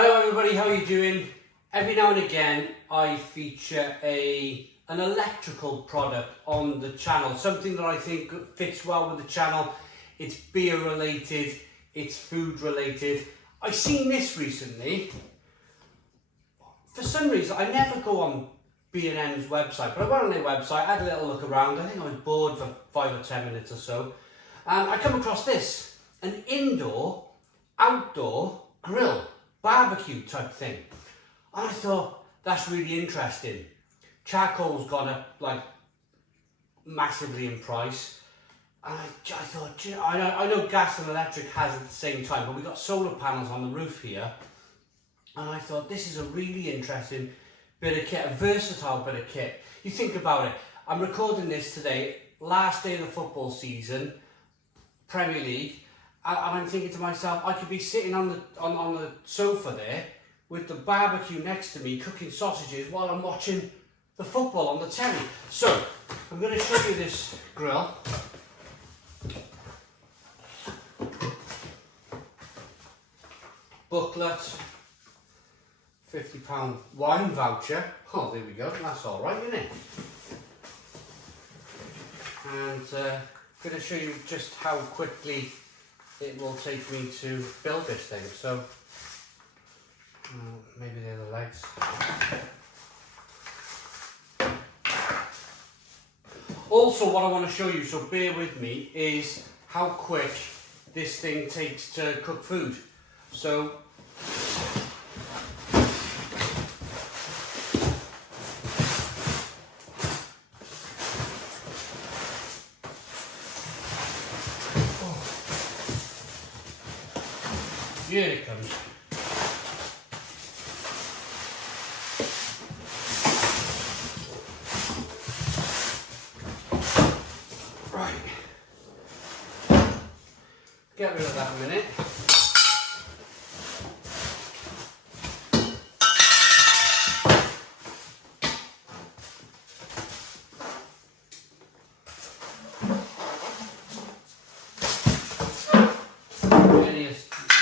Hello everybody, how are you doing? Every now and again I feature an electrical product on the channel, something that I think fits well with the channel. It's beer related, it's food related. I've seen this recently. For some reason I never go on B&M's website, but I went on their website, I had a little look around. I think I was bored for 5 or 10 minutes or so, and I come across this, an indoor, outdoor grill, barbecue type thing. And I thought, that's really interesting. Charcoal's gone up like massively in price. And I thought, I know gas and electric has at the same time, but we've got solar panels on the roof here. And I thought, this is a really interesting bit of kit, a versatile bit of kit. You think about it, I'm recording this today, last day of the football season, Premier League, and I'm thinking to myself, I could be sitting on the sofa there with the barbecue next to me, cooking sausages while I'm watching the football on the telly. So, I'm going to show you this grill. Booklet, £50 wine voucher. Oh, there we go, that's all right, isn't it? And I'm going to show you just how quickly it will take me to build this thing. So, maybe they're the legs. Also, what I want to show you, so bear with me, is how quick this thing takes to cook food. So, here it comes. Right. Get rid of that a minute.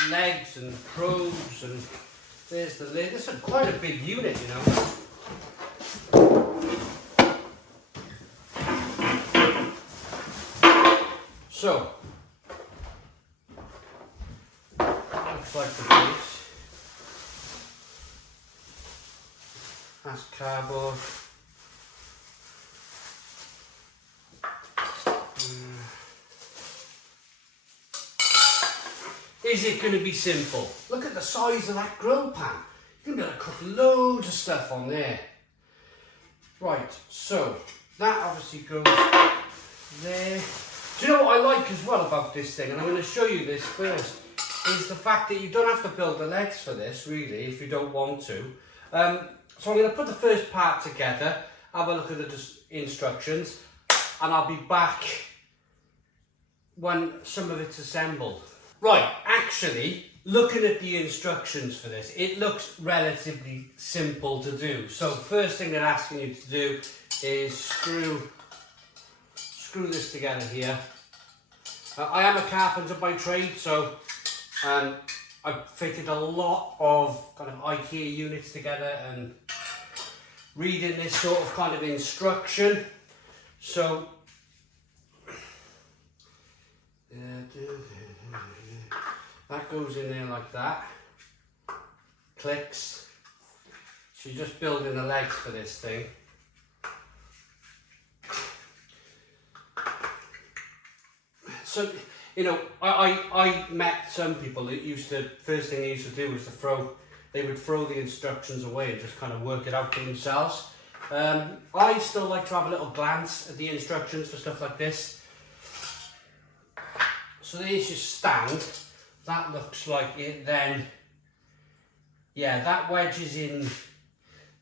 Legs and probes, and there's the lid. This is quite a big unit, you know. So, looks like the base. That's cardboard. Is it going to be simple? Look at the size of that grill pan. You're going to be able to cook loads of stuff on there. Right, so that obviously goes there. Do you know what I like as well about this thing, and I'm going to show you this first, is the fact that you don't have to build the legs for this, really, if you don't want to. So I'm going to put the first part together, have a look at the instructions, and I'll be back when some of it's assembled. Right, actually, looking at the instructions for this, it looks relatively simple to do. So first thing they're asking you to do is screw this together here. I am a carpenter by trade, so I've fitted a lot of kind of IKEA units together and reading this sort of kind of instruction. So that goes in there like that, clicks. So you're just building the legs for this thing. So, you know, I met some people that first thing they used to do was they would throw the instructions away and just kind of work it out for themselves. I still like to have a little glance at the instructions for stuff like this. So there's your stand. That looks like it then. Yeah, that wedge is in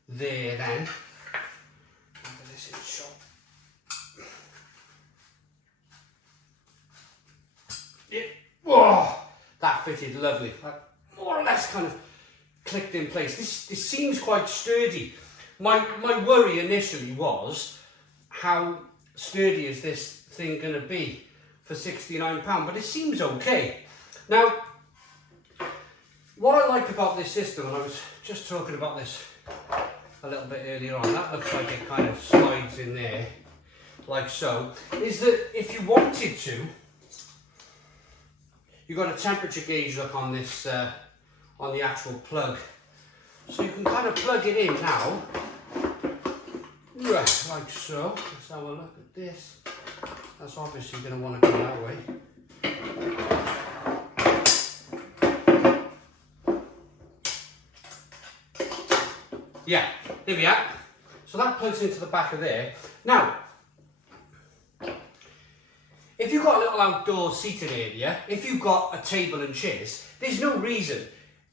there then. Look at this in shot. Yeah. Whoa! That fitted lovely. That more or less kind of clicked in place. This seems quite sturdy. My worry initially was, how sturdy is this thing going to be for £69? But it seems okay. Now, What I like about this system, and I was just talking about this a little bit earlier on, that looks like it kind of slides in there, like so, is that if you wanted to, you've got a temperature gauge look on this, on the actual plug. So you can kind of plug it in now, like so. Let's have a look at this. That's obviously going to want to go that way. Yeah, there we are. So that plugs into the back of there. Now, if you've got a little outdoor seating area, if you've got a table and chairs, there's no reason.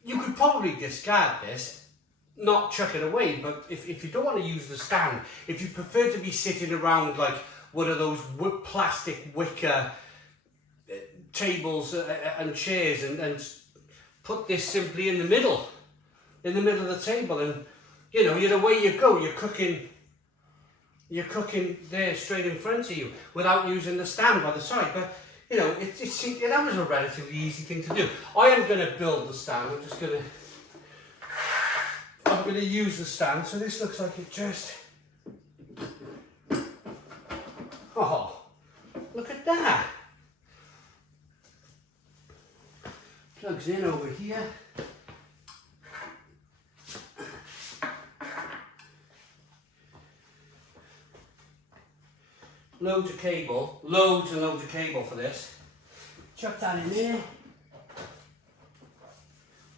You could probably discard this, not chuck it away, but if you don't want to use the stand, if you prefer to be sitting around like one of those plastic wicker tables and chairs and put this simply in the middle of the table, and you know, away you go, you're cooking there straight in front of you without using the stand by the side. But you know, that was a relatively easy thing to do. I am going to build the stand. I'm going to use the stand. So this looks like it just. Oh, look at that. Plugs in over here. Loads of cable, loads and loads of cable for this. Chuck that in there,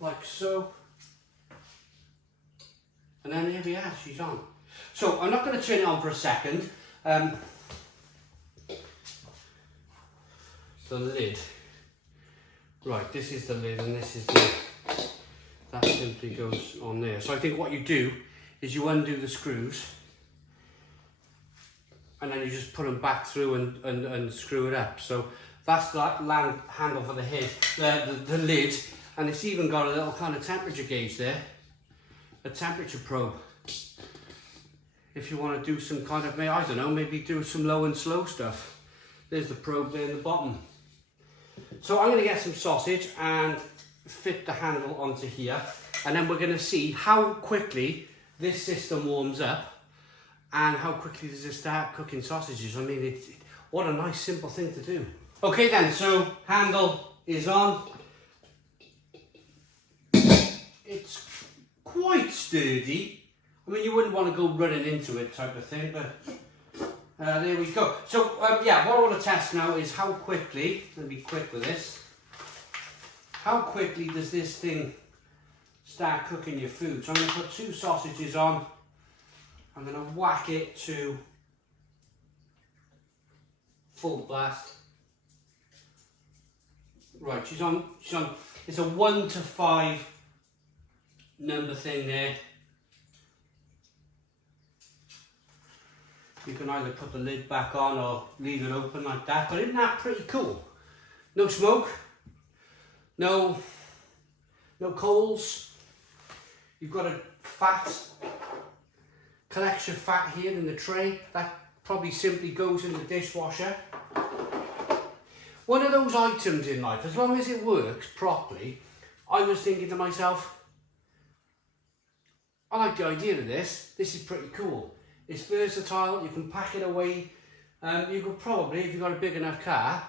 like so. And then here we are, she's on. So I'm not going to turn it on for a second. The lid. Right, this is the lid and this is the, that simply goes on there. So I think what you do is you undo the screws, and then you just put them back through and screw it up. So that's that handle for the head, the lid, and it's even got a little kind of temperature gauge there, a temperature probe. If you want to do some kind of, I don't know, maybe do some low and slow stuff. There's the probe there in the bottom. So I'm going to get some sausage and fit the handle onto here, and then we're going to see how quickly this system warms up. And how quickly does it start cooking sausages? I mean, what a nice simple thing to do. Okay then, so handle is on. It's quite sturdy. I mean, you wouldn't want to go running into it type of thing, but there we go. So yeah, what I want to test now is how quickly, let me be quick with this, how quickly does this thing start cooking your food? So I'm going to put 2 sausages on. I'm going to whack it to full blast. Right, she's on, it's a 1 to 5 number thing there. You can either put the lid back on or leave it open like that, but isn't that pretty cool? No smoke, no coals. You've got a fat collection of fat here in the tray that probably simply goes in the dishwasher. One of those items in life, as long as it works properly, I was thinking to myself, I like the idea of this. This is pretty cool. It's versatile. You can pack it away. You could probably, if you've got a big enough car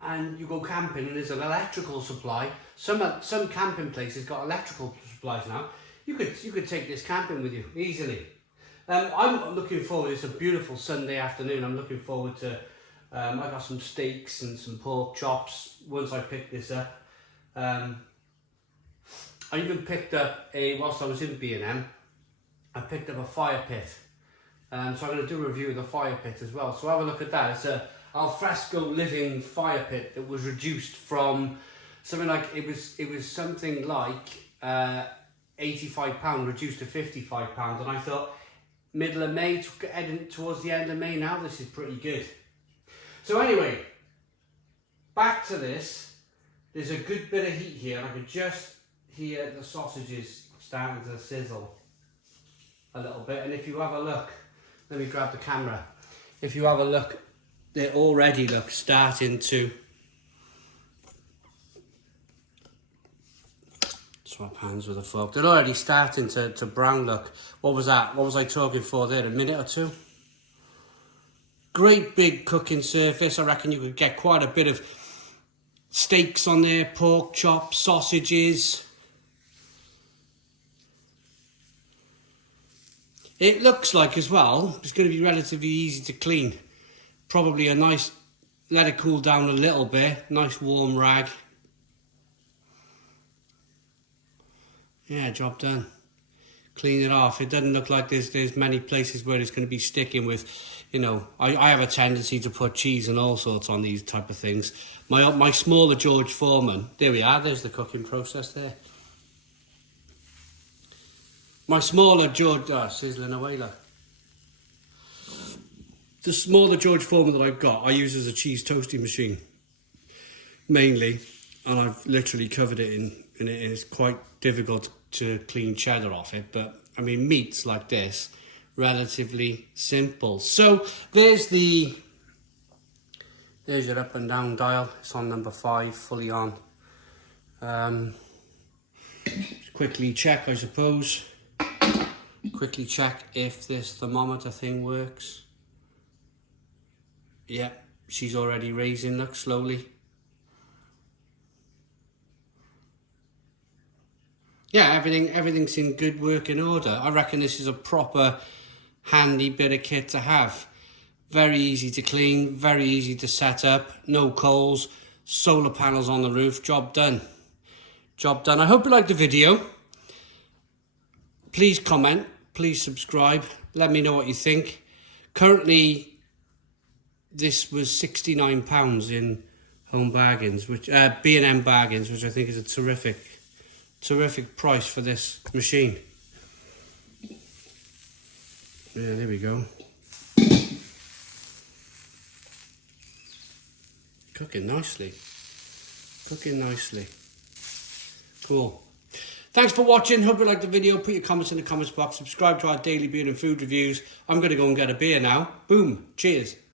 and you go camping and there's an electrical supply, some camping places got electrical supplies now. You could take this camping with you easily. I'm looking forward, it's a beautiful Sunday afternoon. I'm looking forward to, I got some steaks and some pork chops once I pick this up. I even picked up whilst I was in B&M, I picked up a fire pit. So I'm going to do a review of the fire pit as well. So have a look at that. It's a alfresco living fire pit that was reduced from something like, it was something like, £85 reduced to £55, and I thought middle of May, heading towards the end of May now, this is pretty good. So anyway, back to this. There's a good bit of heat here, and I could just hear the sausages starting to sizzle a little bit. And if you have a look, let me grab the camera. If you have a look, they already look starting to Swap hands with a fork. They're already starting to brown look. What was that? What was I talking for there? A minute or two? Great big cooking surface. I reckon you could get quite a bit of steaks on there, pork chops, sausages. It looks like as well, it's going to be relatively easy to clean. Probably a nice, let it cool down a little bit, nice warm rag. Yeah, job done. Clean it off. It doesn't look like there's many places where it's going to be sticking with, you know, I have a tendency to put cheese and all sorts on these type of things. My smaller George Foreman, there we are, there's the cooking process there. My smaller George, sizzling away look. The smaller George Foreman that I've got, I use as a cheese toasting machine, mainly, and I've literally covered it in it. It's quite difficult to clean cheddar off it, but I mean meats like this, relatively simple. So there's your up and down dial. It's on number 5, fully on. Quickly check, I suppose. Quickly check if this thermometer thing works. Yeah, she's already raising, look, slowly. Yeah, everything's in good working order. I reckon this is a proper handy bit of kit to have. Very easy to clean, very easy to set up, no coals, solar panels on the roof, job done. Job done. I hope you liked the video. Please comment, please subscribe, let me know what you think. Currently, this was £69 in Home Bargains, which B&M Bargains, which I think is a terrific price for this machine. Yeah, there we go. Cooking nicely. Cooking nicely. Cool. Thanks for watching. Hope you liked the video. Put your comments in the comments box. Subscribe to our daily beer and food reviews. I'm going to go and get a beer now. Boom. Cheers.